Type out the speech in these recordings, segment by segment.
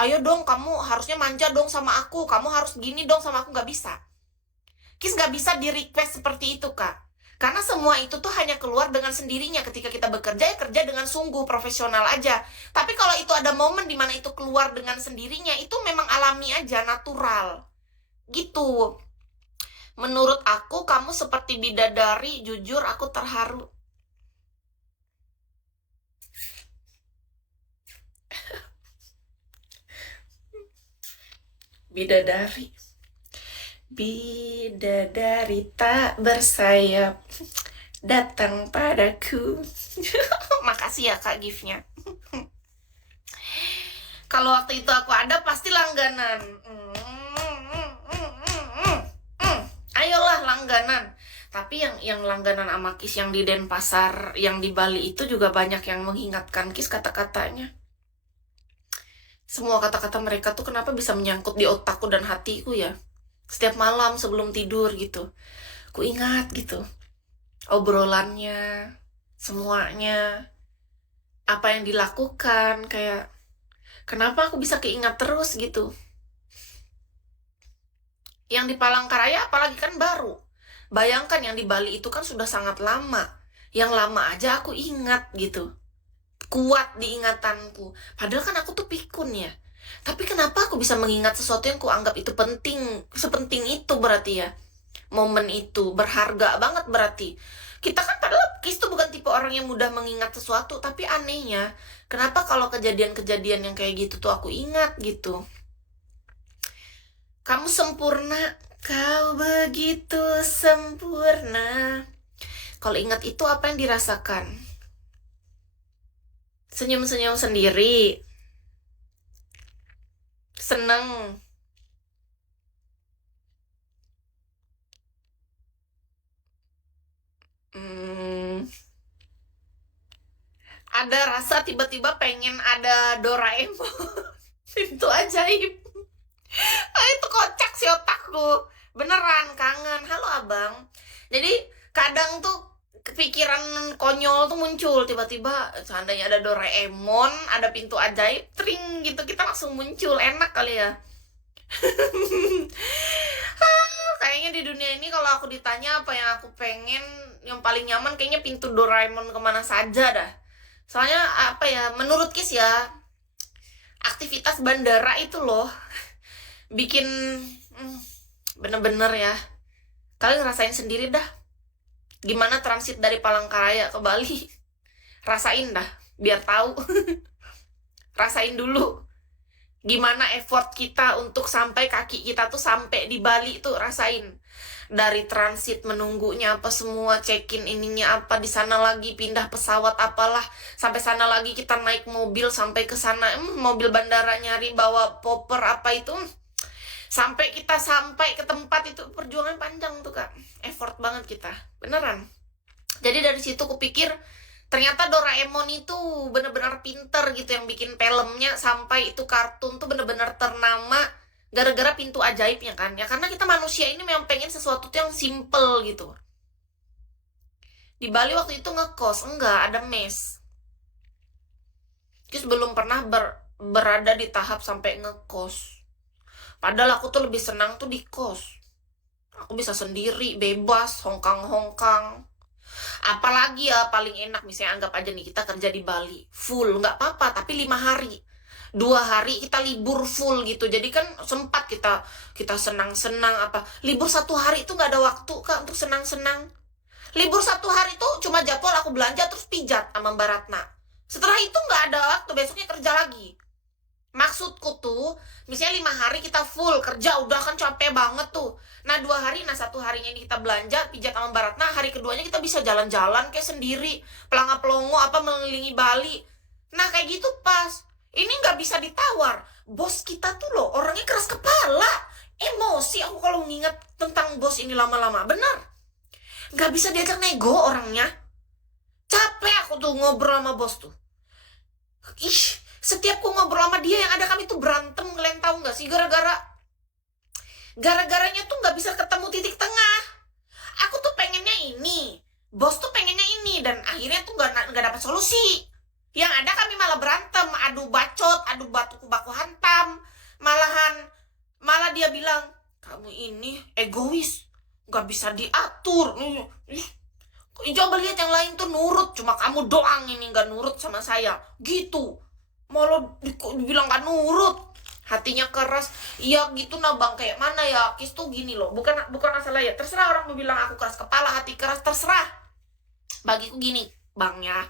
ayo dong kamu harusnya manja dong sama aku, kamu harus gini dong sama aku. Nggak bisa. Kis nggak bisa di request seperti itu, Kak. Karena semua itu tuh hanya keluar dengan sendirinya ketika kita bekerja, ya kerja dengan sungguh profesional aja. Tapi kalau itu ada momen di mana itu keluar dengan sendirinya, itu memang alami aja, natural. Gitu. Menurut aku, kamu seperti bidadari, jujur aku terharu. Bidadari. Bidadari tak bersayap datang padaku. Makasih ya Kak giftnya. Kalau waktu itu aku ada pasti langganan. Ayolah langganan. Tapi yang langganan sama Kis yang di Denpasar, yang di Bali itu juga banyak yang mengingatkan Kis kata-katanya. Semua kata-kata mereka tuh kenapa bisa menyangkut di otakku dan hatiku ya. Setiap malam sebelum tidur gitu. Ku ingat gitu. Obrolannya, semuanya, apa yang dilakukan, kayak kenapa aku bisa keingat terus gitu. Yang di Palangkaraya apalagi kan baru. Bayangkan yang di Bali itu kan sudah sangat lama. Yang lama aja aku ingat gitu. Kuat di ingatanku. Padahal kan aku tuh pikun ya. Tapi kenapa aku bisa mengingat sesuatu yang kuanggap itu penting, sepenting itu berarti ya. Momen itu berharga banget berarti. Kita kan padahal Kis tuh bukan tipe orang yang mudah mengingat sesuatu. Tapi anehnya, kenapa kalau kejadian-kejadian yang kayak gitu tuh aku ingat gitu. Kamu sempurna, kau begitu sempurna. Kalau ingat itu apa yang dirasakan? Senyum-senyum sendiri. Seneng. Hmm, ada rasa tiba-tiba pengen ada Doraemon. Itu ajaib. Itu kocak sih otakku. Beneran kangen. Halo abang. Jadi kadang tuh kepikiran konyol tuh muncul tiba-tiba. Seandainya ada Doraemon, ada pintu ajaib, tring gitu, kita langsung muncul. Enak kali ya. Kayaknya di dunia ini kalau aku ditanya apa yang aku pengen, yang paling nyaman kayaknya pintu Doraemon kemana saja dah. Soalnya apa ya, menurut Kis ya, aktivitas bandara itu loh bikin bener-bener ya. Kalian ngerasain sendiri dah gimana transit dari Palangkaraya ke Bali. Rasain dah biar tahu. Rasain dulu gimana effort kita untuk sampai kaki kita tuh sampai di Bali tuh, rasain. Dari transit menunggunya apa semua, check-in ininya apa, di sana lagi pindah pesawat apalah, sampai sana lagi kita naik mobil sampai ke sana, mobil bandara nyari bawa popper apa itu, sampai kita sampai ke tempat itu perjuangan panjang tuh Kak. Effort banget kita, beneran. Jadi dari situ kupikir ternyata Doraemon itu bener-bener pinter gitu yang bikin filmnya sampai itu kartun tuh bener-bener ternama gara-gara pintu ajaibnya kan. Ya karena kita manusia ini memang pengen sesuatu tuh yang simple gitu. Di Bali waktu itu ngekos, enggak ada mes. Terus belum pernah berada di tahap sampai ngekos. Padahal aku tuh lebih senang tuh di kos. Aku bisa sendiri, bebas, hongkang-hongkang. Apalagi ya paling enak misalnya anggap aja nih kita kerja di Bali full nggak apa-apa tapi 5 hari 2 hari kita libur full gitu, jadi kan sempat kita senang-senang apa. Libur 1 hari itu nggak ada waktu Kak untuk senang-senang. Libur 1 hari tuh cuma jadwal aku belanja terus pijat sama Mbak Ratna. Setelah itu nggak ada waktu, besoknya kerja lagi. Maksudku tuh, misalnya 5 hari kita full kerja, udah kan capek banget tuh. Nah 2 hari, nah 1 harinya ini kita belanja, pijat sama Barat. Nah hari keduanya kita bisa jalan-jalan kayak sendiri, pelangga-pelongo apa mengelilingi Bali. Nah kayak gitu pas. Ini nggak bisa ditawar. Bos kita tuh loh orangnya keras kepala. Emosi aku kalau mengingat tentang bos ini lama-lama. Bener. Nggak bisa diajak nego orangnya. Capek aku tuh ngobrol sama bos tuh. Ih, setiap ku ngobrol sama dia yang ada kami tuh berantem, kalian tahu nggak sih, gara-garanya tuh nggak bisa ketemu titik tengah. Aku tuh pengennya ini, bos tuh pengennya ini, dan akhirnya tuh nggak dapat solusi. Yang ada kami malah berantem, adu bacot, adu baku hantam. egois, nggak bisa diatur. Ih, coba lihat yang lain tuh nurut, cuma kamu doang ini nggak nurut sama saya gitu. Malah dibilang nggak nurut, hatinya keras. Iya gitu nah bang, kayak mana ya Kis tuh gini loh, bukan bukan masalah ya, terserah orang mau bilang aku keras kepala, hati keras, terserah. Bagiku gini bang ya,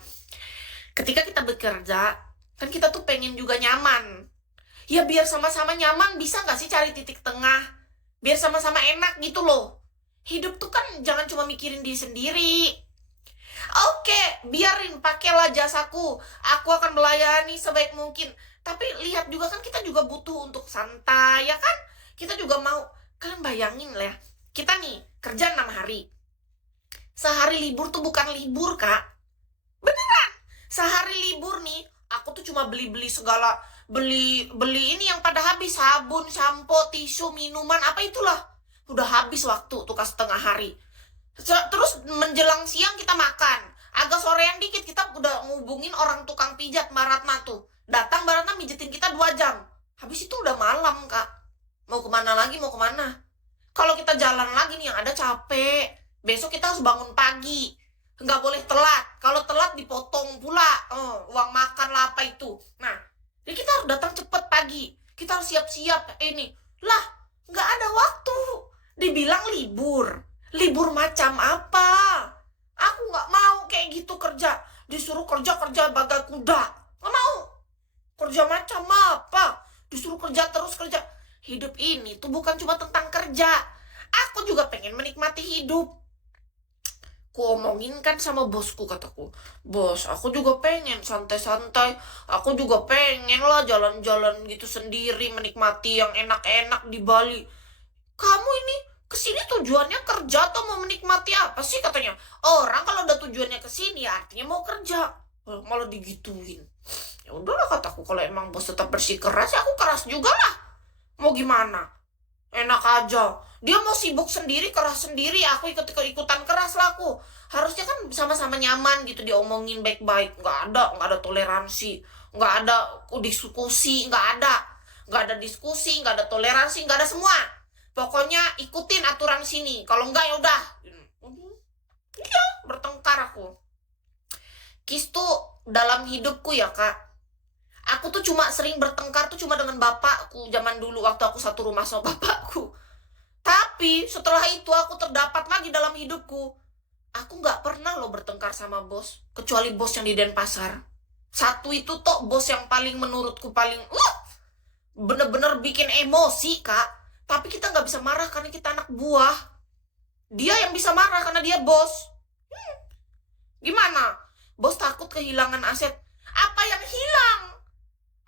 ketika kita bekerja kan kita tuh pengen juga nyaman. Ya biar sama-sama nyaman, bisa nggak sih cari titik tengah biar sama-sama enak gitu loh. Hidup tuh kan jangan cuma mikirin diri sendiri. Oke, biarin, pakailah jasaku. Aku akan melayani sebaik mungkin. Tapi lihat juga kan kita juga butuh untuk santai, ya kan? Kita juga mau, kalian bayangin lah ya. Kita nih kerja 6 hari. Sehari libur tuh bukan libur, Kak. Beneran. Sehari libur nih, aku tuh cuma beli-beli segala, beli ini yang pada habis, sabun, sampo, tisu, minuman, apa itulah. Udah habis waktu tuh kas setengah hari. Terus menjelang siang kita makan. Agak sorean dikit kita udah ngubungin orang tukang pijat Mbak Ratna tuh. Datang Mbak Ratna mijetin kita 2 jam. Habis itu udah malam, Kak. Mau kemana lagi, mau kemana? Kalau kita jalan lagi nih yang ada capek. Besok kita harus bangun pagi. Nggak boleh telat. Kalau telat dipotong pula. Uang makan lah apa itu. Nah, jadi kita harus datang cepet pagi. Kita harus siap-siap ini. Lah, nggak ada waktu. Dibilang libur. Libur macam apa? Aku nggak mau kayak gitu kerja. Disuruh kerja bagai kuda. Nggak mau. Kerja macam apa? Disuruh kerja terus kerja. Hidup ini tuh bukan cuma tentang kerja. Aku juga pengen menikmati hidup. Ku omongin kan sama bosku, kataku, bos, aku juga pengen santai-santai. Aku juga pengen lah jalan-jalan gitu sendiri, menikmati yang enak-enak di Bali. Kamu ini kesini tujuannya kerja atau mau menikmati apa sih, katanya. Orang kalau udah tujuannya kesini ya artinya mau kerja. Malah digituin. Ya udahlah kataku, kalau emang bos tetap bersikeras ya aku keras juga lah. Mau gimana? Enak aja. Dia mau sibuk sendiri, keras sendiri, aku ikut-ikutan keras lah aku. Harusnya kan sama-sama nyaman gitu, diomongin baik-baik. Nggak ada toleransi. Nggak ada diskusi, nggak ada diskusi, nggak ada toleransi, nggak ada semua. Pokoknya ikutin aturan sini. Kalau enggak ya udah. Iya, bertengkar aku. Kis tuh dalam hidupku ya, Kak. Aku tuh cuma sering bertengkar tuh cuma dengan bapakku zaman dulu waktu aku satu rumah sama bapakku. Tapi setelah itu aku terdapat lagi dalam hidupku. Aku nggak pernah loh bertengkar sama bos. Kecuali bos yang di Denpasar. Satu itu tuh bos yang paling menurutku paling bener-bener bikin emosi, Kak. Tapi kita nggak bisa marah karena kita anak buah. Dia yang bisa marah karena dia bos. Gimana? Bos takut kehilangan aset. Apa yang hilang?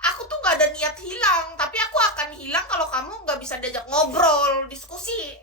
Aku tuh nggak ada niat hilang. Tapi aku akan hilang kalau kamu nggak bisa diajak ngobrol, diskusi.